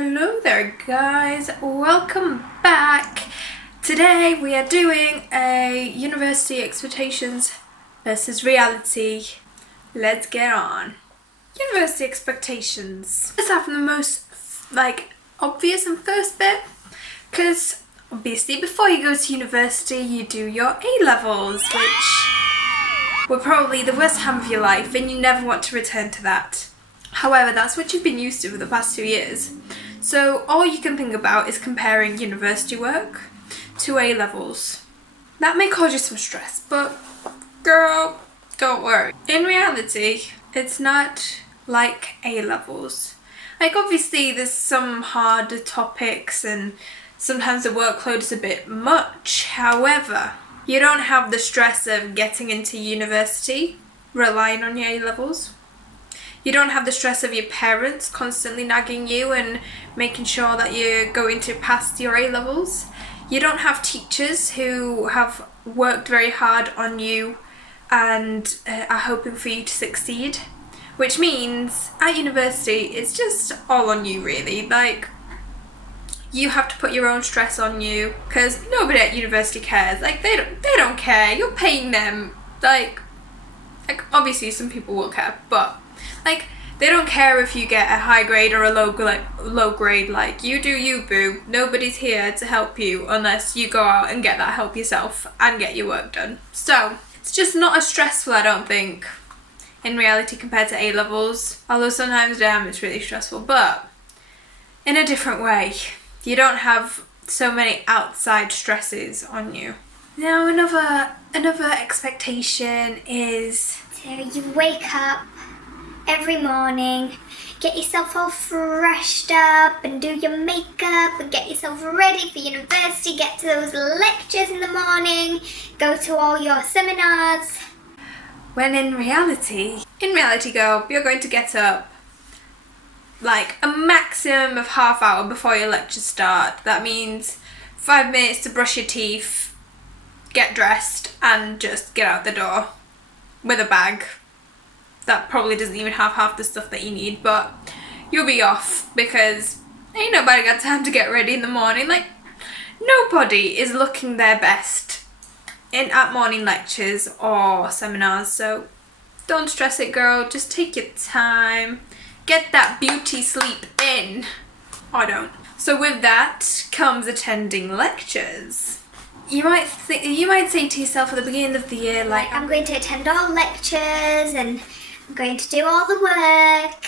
Hello there guys, welcome back. Today we are doing a university expectations versus reality. Let's get on. University expectations. Let's start from the most obvious and first bit, because obviously before you go to university you do your A-levels, which were probably the worst time of your life and you never want to return to that. However, that's what you've been used to for the past 2 years. So all you can think about is comparing university work to A-levels. That may cause you some stress, but girl, don't worry. In reality, it's not like A-levels. Like obviously there's some hard topics and sometimes the workload is a bit much. However, you don't have the stress of getting into university relying on your A-levels. You don't have the stress of your parents constantly nagging you and making sure that you're going to pass your A-levels. You don't have teachers who have worked very hard on you and are hoping for you to succeed. Which means at university it's just all on you really. Like, you have to put your own stress on you because nobody at university cares. Like they don't care. You're paying them. Like obviously some people will care, but they don't care if you get a high grade or a low grade. Like, you do you, boo. Nobody's here to help you unless you go out and get that help yourself and get your work done. So it's just not as stressful, I don't think, in reality compared to A-levels. Although sometimes, damn, it's really stressful, but in a different way. You don't have so many outside stresses on you. Now another expectation is you wake up every morning, get yourself all freshed up and do your makeup and get yourself ready for university, get to those lectures in the morning, go to all your seminars. When in reality girl, you're going to get up like a maximum of half hour before your lectures start. That means 5 minutes to brush your teeth, get dressed and just get out the door with a bag that probably doesn't even have half the stuff that you need, but you'll be off because ain't nobody got time to get ready in the morning. Like, nobody is looking their best at morning lectures or seminars, so don't stress it, girl. Just take your time, get that beauty sleep in, or don't. So with that comes attending lectures. You might say to yourself at the beginning of the year, like, I'm going to attend all lectures and I'm going to do all the work.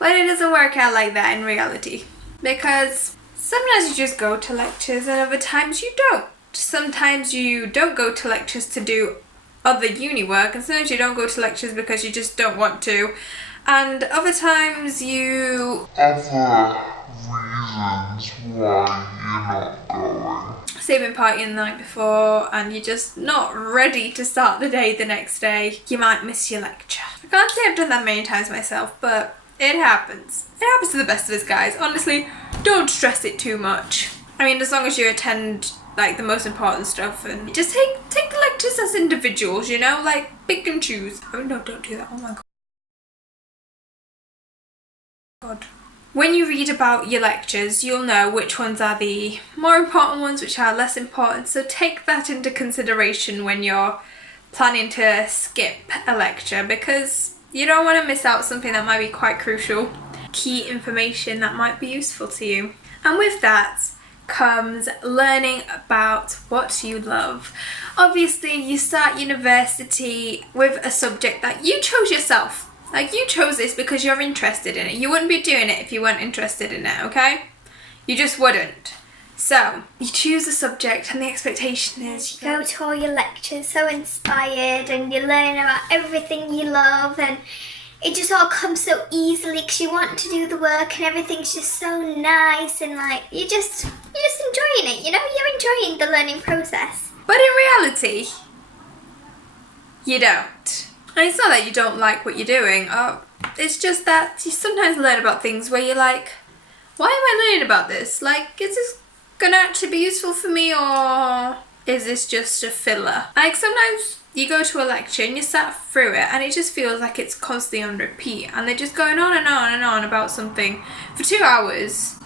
But it doesn't work out like that in reality, because sometimes you just go to lectures and other times you don't. Sometimes you don't go to lectures to do other uni work, and sometimes you don't go to lectures because you just don't want to, and other times you reasons why you're not going. Say you've been partying the night before and you're just not ready to start the day the next day. You might miss your lecture. I can't say I've done that many times myself, but it happens. It happens to the best of us guys. Honestly, don't stress it too much. I mean, as long as you attend like the most important stuff and just take the lectures as individuals, you know, like pick and choose. Oh no, don't do that. Oh my god. When you read about your lectures, you'll know which ones are the more important ones, which are less important. So take that into consideration when you're planning to skip a lecture, because you don't want to miss out something that might be quite crucial, key information that might be useful to you. And with that comes learning about what you love. Obviously, you start university with a subject that you chose yourself. Like, you chose this because you're interested in it. You wouldn't be doing it if you weren't interested in it, okay? You just wouldn't. So, you choose a subject and the expectation is you go to all your lectures so inspired and you're learning about everything you love, and it just all comes so easily because you want to do the work and everything's just so nice, and like you're just enjoying it, you know? You're enjoying the learning process. But in reality, you don't. And it's not that you don't like what you're doing, it's just that you sometimes learn about things where you're like, why am I learning about this? Like, is this gonna actually be useful for me, or is this just a filler? Like, sometimes you go to a lecture and you sat through it and it just feels like it's constantly on repeat and they're just going on and on and on about something for 2 hours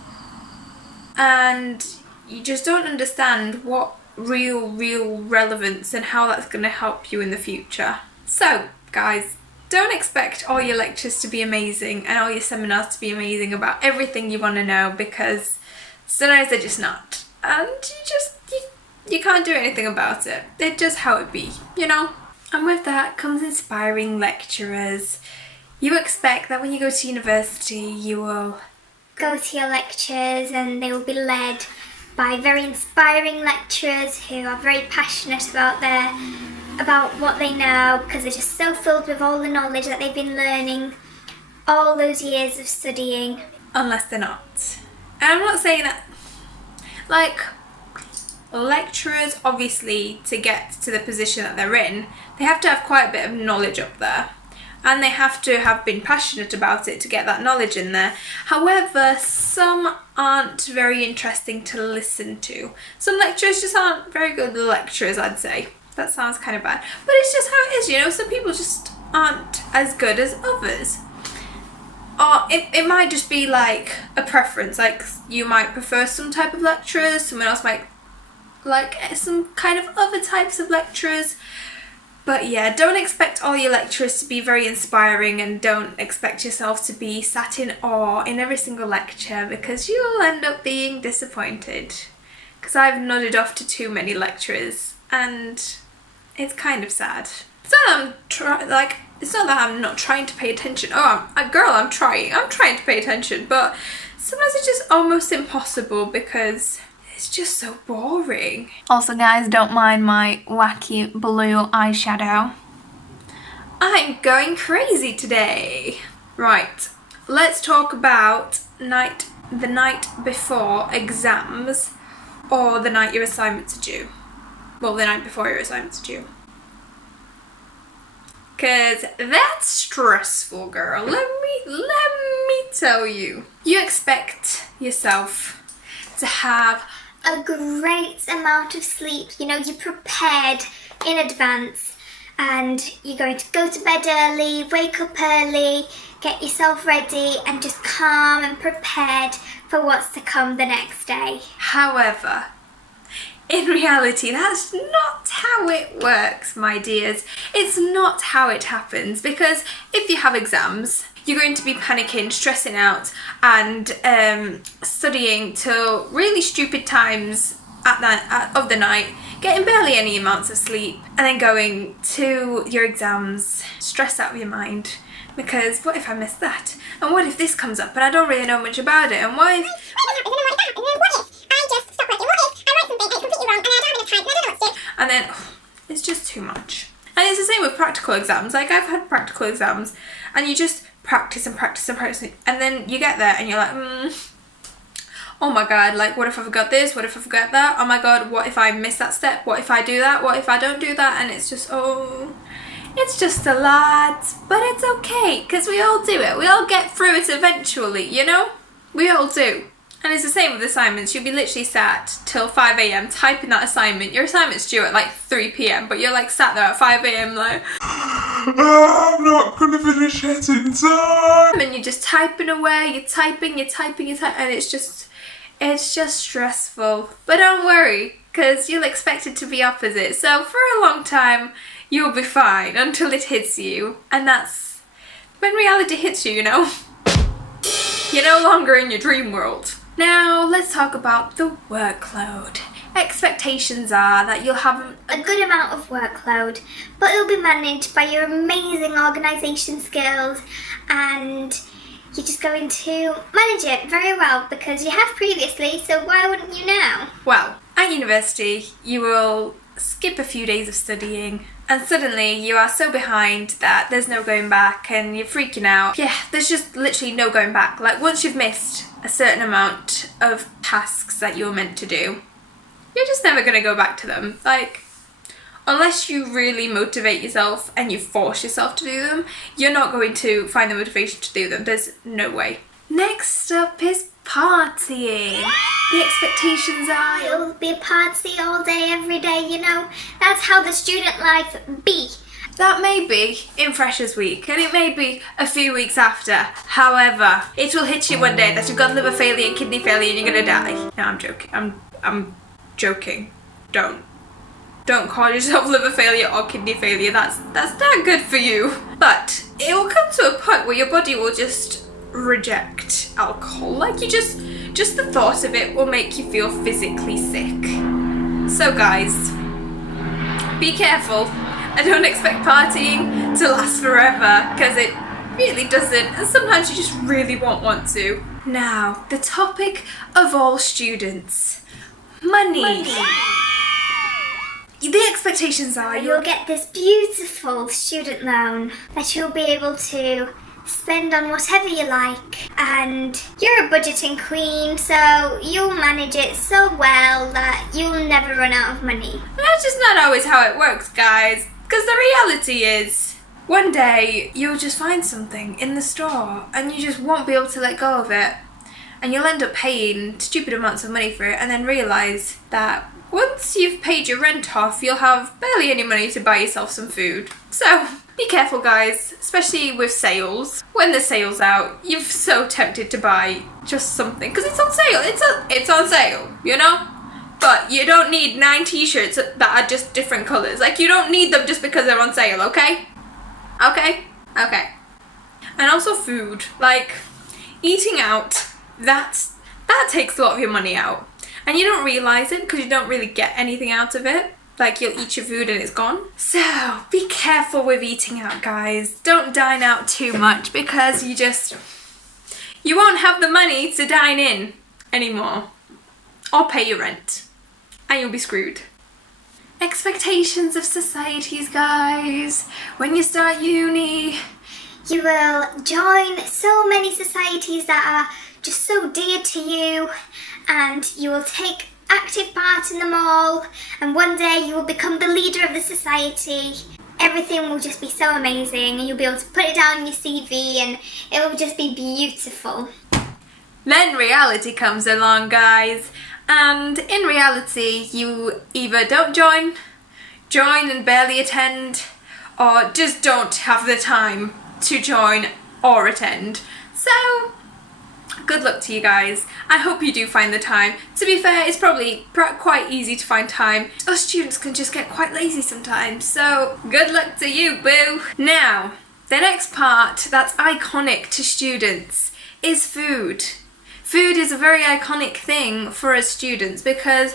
and you just don't understand what real relevance and how that's going to help you in the future. So, guys, don't expect all your lectures to be amazing and all your seminars to be amazing about everything you want to know, because sometimes they're just not. And you can't do anything about it. It's just how it be, you know? And with that comes inspiring lecturers. You expect that when you go to university, you will go to your lectures and they will be led by very inspiring lecturers who are very passionate about what they know, because they're just so filled with all the knowledge that they've been learning all those years of studying. Unless they're not. And I'm not saying that, like, lecturers, obviously, to get to the position that they're in, they have to have quite a bit of knowledge up there. And they have to have been passionate about it to get that knowledge in there. However, some aren't very interesting to listen to. Some lecturers just aren't very good lecturers, I'd say. That sounds kind of bad. But it's just how it is, you know? Some people just aren't as good as others. Or it might just be like a preference. Like, you might prefer some type of lecturers, someone else might like some kind of other types of lecturers. But yeah, don't expect all your lecturers to be very inspiring, and don't expect yourself to be sat in awe in every single lecture, because you'll end up being disappointed. Because I've nodded off to too many lecturers and it's kind of sad. It's not that I'm not trying to pay attention. Oh, I'm trying to pay attention, but sometimes it's just almost impossible because it's just so boring. Also, guys, don't mind my wacky blue eyeshadow. I'm going crazy today. Right, let's talk about the night before exams, or the night your assignments are due. Well, the night before your assignments are due. Because that's stressful, girl. Let me tell you. You expect yourself to have a great amount of sleep. You know, you're prepared in advance and you're going to go to bed early, wake up early, get yourself ready and just calm and prepared for what's to come the next day. However, in reality, that's not how it works, my dears. It's not how it happens, because if you have exams, you're going to be panicking, stressing out, and studying till really stupid times of the night, getting barely any amounts of sleep, and then going to your exams stressed out of your mind. Because what if I miss that? And what if this comes up and I don't really know much about it? And what if... And then it's just too much. And it's the same with practical exams. Like, I've had practical exams and you just practice and practice and practice, and then you get there and you're like, oh my god, like, what if I forgot this? What if I forgot that? Oh my god, what if I miss that step? What if I do that? What if I don't do that? And it's just, it's just a lot. But it's okay, because we all do it. We all get through it eventually, you know? We all do. And it's the same with assignments. You'll be literally sat till 5 a.m. typing that assignment. Your assignment's due at like 3 p.m. but you're like sat there at 5 a.m. like, I'm not gonna finish it in time. And you're just typing away, you're typing, and it's just stressful. But don't worry, because you'll expect it to be opposite. So for a long time, you'll be fine until it hits you. And that's when reality hits you, you know? You're no longer in your dream world. Now, let's talk about the workload. Expectations are that you'll have a good amount of workload, but it'll be managed by your amazing organisation skills, and you're just going to manage it very well because you have previously, so why wouldn't you now? Well, at university, you will skip a few days of studying, and suddenly you are so behind that there's no going back and you're freaking out. Yeah, there's just literally no going back. Like, once you've missed a certain amount of tasks that you were meant to do, you're just never going to go back to them. Like, unless you really motivate yourself and you force yourself to do them, you're not going to find the motivation to do them. There's no way. Next up is partying. The expectations are it'll be a party all day, every day, you know. That's how the student life be. That may be in Freshers Week, and it may be a few weeks after. However, it will hit you one day that you've got liver failure and kidney failure and you're gonna die. No, I'm joking. I'm joking. Don't call yourself liver failure or kidney failure. That's not good for you. But it will come to a point where your body will just reject alcohol. Like you just the thought of it will make you feel physically sick. So guys, be careful. I don't expect partying to last forever, because it really doesn't, and sometimes you just really won't want to. Now, the topic of all students, money. The expectations are You'll get this beautiful student loan that you'll be able to spend on whatever you like, and you're a budgeting queen, so you'll manage it so well that you'll never run out of money. That's just not always how it works, guys, because the reality is one day you'll just find something in the store and you just won't be able to let go of it, and you'll end up paying stupid amounts of money for it and then realise that once you've paid your rent off, you'll have barely any money to buy yourself some food. So be careful, guys, especially with sales. When the sale's out, you're so tempted to buy just something because it's on sale. It's on sale, you know? But you don't need 9 t-shirts that are just different colours. Like, you don't need them just because they're on sale, okay? Okay? Okay. And also food. Like, eating out, that takes a lot of your money out. And you don't realise it because you don't really get anything out of it. Like, you'll eat your food and it's gone. So, be careful with eating out, guys. Don't dine out too much because you won't have the money to dine in anymore. Or pay your rent. And you'll be screwed. Expectations of societies, guys. When you start uni, You will join so many societies that are just so dear to you, and you will take active part in them all, and one day you will become the leader of the society. Everything will just be so amazing, and you'll be able to put it down on your CV, and it will just be beautiful. then reality comes along, guys. And in reality, you either don't join and barely attend, or just don't have the time to join or attend. So, good luck to you guys. I hope you do find the time. To be fair, it's probably quite easy to find time. Us students can just get quite lazy sometimes, so good luck to you, boo. Now, the next part that's iconic to students is food. Food is a very iconic thing for us students because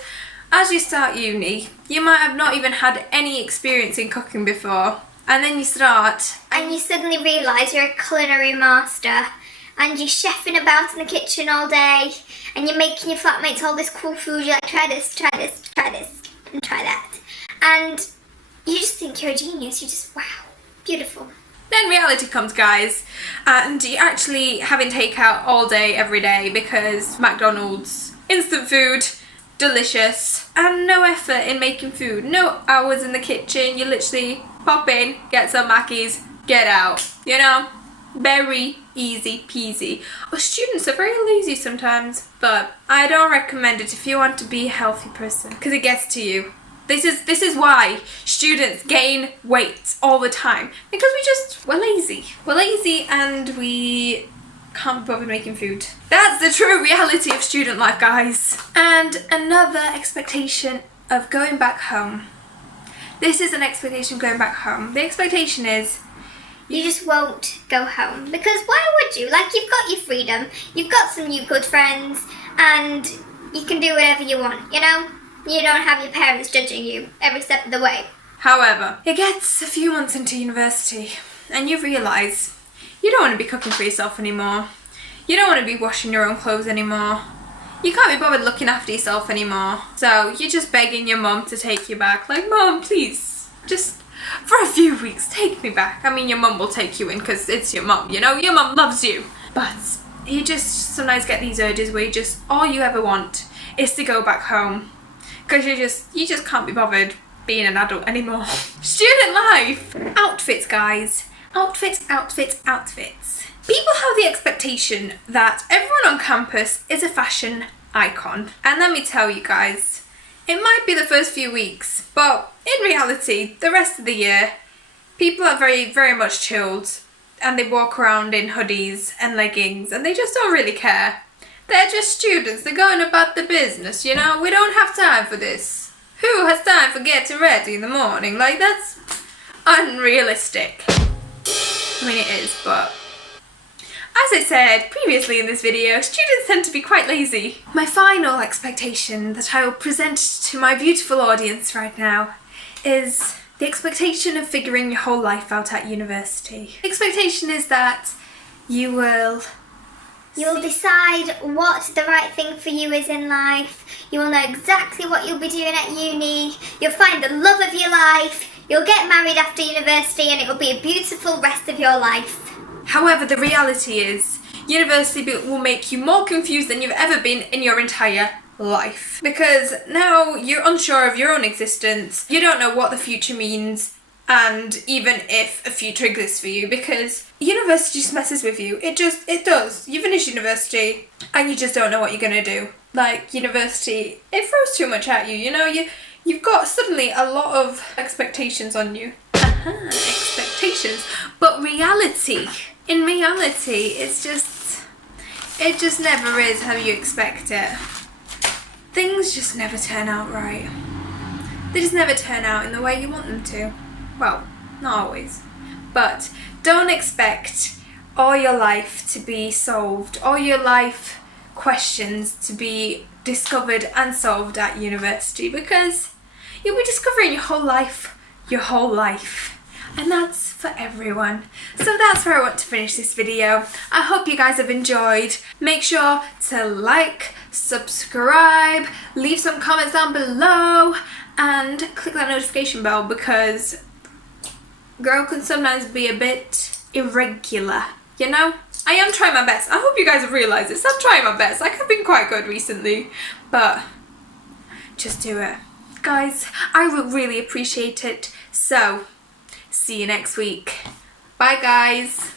as you start uni, you might have not even had any experience in cooking before, and then you start And you suddenly realise you're a culinary master, and you're chefing about in the kitchen all day, and you're making your flatmates all this cool food. You're like, try this, try this, try this, and try that. And you just think you're a genius. You just, wow, beautiful. Then reality comes, guys, and you're actually having takeout all day, every day, because McDonald's, instant food, delicious, and no effort in making food, no hours in the kitchen. You literally pop in, get some Mackies, get out, you know? Very easy peasy. Well, students are very lazy sometimes, but I don't recommend it if you want to be a healthy person, because it gets to you. This is why students gain weight all the time, because we're lazy. We're lazy and we can't be bothered making food. That's the true reality of student life, guys. And another expectation of going back home. This is an expectation going back home. The expectation is You just won't go home, because why would you? Like, you've got your freedom, you've got some new good friends, and you can do whatever you want, you know? You don't have your parents judging you every step of the way. However, it gets a few months into university and you realise you don't want to be cooking for yourself anymore. You don't want to be washing your own clothes anymore. You can't be bothered looking after yourself anymore. So you're just begging your mum to take you back. Like, Mum, please, just for a few weeks, take me back. I mean, your mum will take you in because it's your mum, you know? Your mum loves you. But you just sometimes get these urges where all you ever want is to go back home. Because you just can't be bothered being an adult anymore. Student life! Outfits, guys. Outfits. People have the expectation that everyone on campus is a fashion icon. And let me tell you guys, it might be the first few weeks, but in reality, the rest of the year, people are very, very much chilled, and they walk around in hoodies and leggings, and they just don't really care. They're just students. They're going about the business, you know? We don't have time for this. Who has time for getting ready in the morning? Like, that's unrealistic. I mean, it is, but as I said previously in this video, students tend to be quite lazy. My final expectation that I will present to my beautiful audience right now is the expectation of figuring your whole life out at university. The expectation is that you'll decide what the right thing for you is in life. You will know exactly what you'll be doing at uni. You'll find the love of your life. You'll get married after university, and it will be a beautiful rest of your life. However, the reality is, university will make you more confused than you've ever been in your entire life. Because now you're unsure of your own existence, you don't know what the future means, and even if a future exists for you, because university just messes with you. It does. You finish university, and you just don't know what you're gonna do. Like, university, it throws too much at you, you know? You've got suddenly a lot of expectations on you. Expectations. But in reality, it just never is how you expect it. Things just never turn out right. They just never turn out in the way you want them to. Well, not always. But don't expect all your life to be solved, all your life questions to be discovered and solved at university, because you'll be discovering your whole life. And that's for everyone. So that's where I want to finish this video. I hope you guys have enjoyed. Make sure to like, subscribe, leave some comments down below, and click that notification bell, because girl can sometimes be a bit irregular, you know? I am trying my best. I hope you guys have realised this. I'm trying my best. Like, I've been quite good recently, but just do it. Guys, I would really appreciate it. So, see you next week. Bye, guys.